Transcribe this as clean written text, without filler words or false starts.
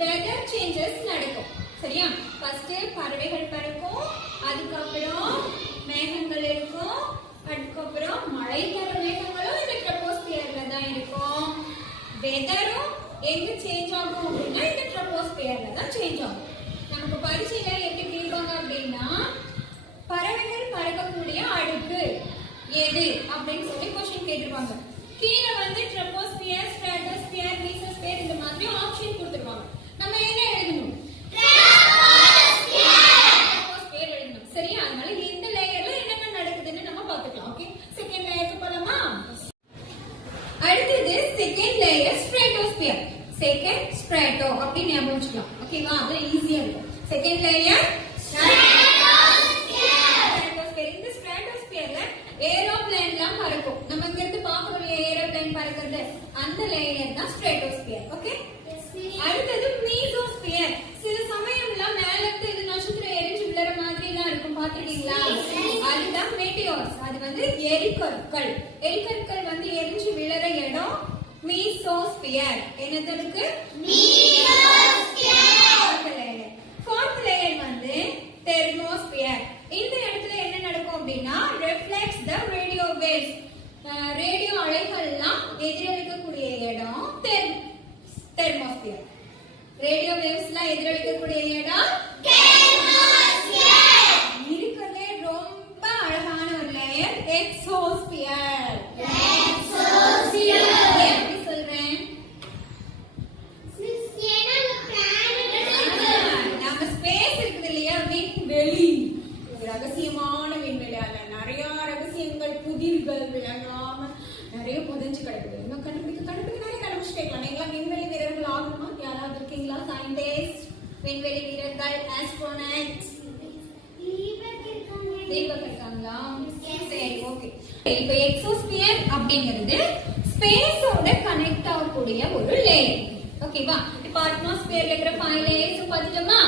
weather changes நடக்கும். சரியா? First பறவைகள் பறக்கும், அதுக்கப்புறம் மேகங்கள் இருக்கும், அதுக்கப்புறம் மழை தர மேகங்களும் இந்த ட்ரோபோஸ்பியர்ல தான் இருக்கும். வெதரும் எங்க சேஞ்ச் ஆகும் அப்படின்னா இந்த ட்ரோபோஸ்பியர்ல தான் சேஞ்ச் ஆகும். நமக்கு பரிசையில எப்படி கேட்பாங்க அப்படின்னா பறவைகள் பறக்கக்கூடிய அடுக்கு எது அப்படின்னு சொல்லி क्वेश्चन கேட்டிருப்பாங்க. கீழே வந்து ட்ரோபோஸ்பியர், ஸ்ட்ராட்டோஸ்பியர், மீசோஸ்பியர் இந்த மாதிரி ஆப்ஷன் கொடுத்திருப்பாங்க. நம்ம என்ன எழுதணும்? ட்ரோபோஸ்பியர் எழுதணும். சரியா? அதனால இந்த லேயர்ல என்னென்ன நடக்குதுன்னு நம்ம பார்த்துக்கலாம். ஓகே, செகண்ட் லேயருக்கு போலாமா? அடுத்தது second layer stratosphere. Second strato அப்படி ஞாபகம் வச்சுக்கலாம். ஓகேவா? அது ஈஸியா இருக்கும். Second layer stratosphere. இந்த ஸ்ட்ராட்டோஸ்பியர்ல ஏரோப்ளேன்லாம் பறக்கும். நம்ம இங்க இருந்து பார்க்கக்கூடிய ஏரோப்ளேன் பறக்கிறது அந்த லேயர் தான் ஸ்ட்ராட்டோஸ்பியர். ஓகே, அடுத்தது மீசோஸ்பியர். சில சமயம்ல மேல இருந்து இது நட்சத்திரம் எரிஞ்சு விழற மாதிரி எல்லாம் இருக்கும், பாத்துட்டீங்களா? அதுதான் மெட்டியோர்ஸ். அது வந்து எரிகற்கள். எரிகற்கள் வந்து எரிஞ்சு விழற இடம் மீசோஸ்பியர். என்னது இருக்கு? மீசோஸ்பியர். ஃபோர்த் லேயர் வந்து தெர்மோஸ்பியர். இந்த இடத்துல என்ன நடக்கும் அப்படின்னா ரிஃப்ளெக்ட்ஸ் தி ரேடியோ வேவ்ஸ். ரேடியோ அலைகள்லாம் எதிரொலிக்கக்கூடிய இடம் தெர்மோஸ்பியர். ரேடியோ வேவ்ஸ்லாம் எதிரொலிக்கக்கூடிய இடம் தெர்மோஸ்பியர். இருக்கறதே ரொம்ப அழகான ஒரு லேயர் எக்ஸோஸ்பியர். எக்ஸோஸ்பியர் எப்படி சொல்றேன்? நம்ம ஸ்பேஸ் இருக்குது இல்லையா, விண்வெளி. ரகசியமான விண்வெளி. அதுல நிறைய ரகசியங்கள், புதிர்கள் விளங்காம நிறைய புதைஞ்சு கிடக்குது. இன்னும் கண்டுபிடிக்க நிறைய கண்டுபிடிச்சிருக்கலாம். நீங்களா விண்வெளி வீரர்கள் ஆகணுமா? யாராவது இருக்கீங்களா? சயின்டிஸ்ட், விண்வெளி வீரர்கள், ஆஸ்ட்ரோனட்ஸ்? தீபக் இருக்காங்களா? சரி, ஓகே. இப்போ எக்ஸோஸ்பியர் அப்படிங்கிறது ஸ்பேஸோட கனெக்ட் ஆகக்கூடிய ஒரு லேயர். ஓகேவா? இப்போ அட்மாஸ்பியர்ல இருக்கிற 5 லேயர்ஸ் பார்த்துட்டோமா?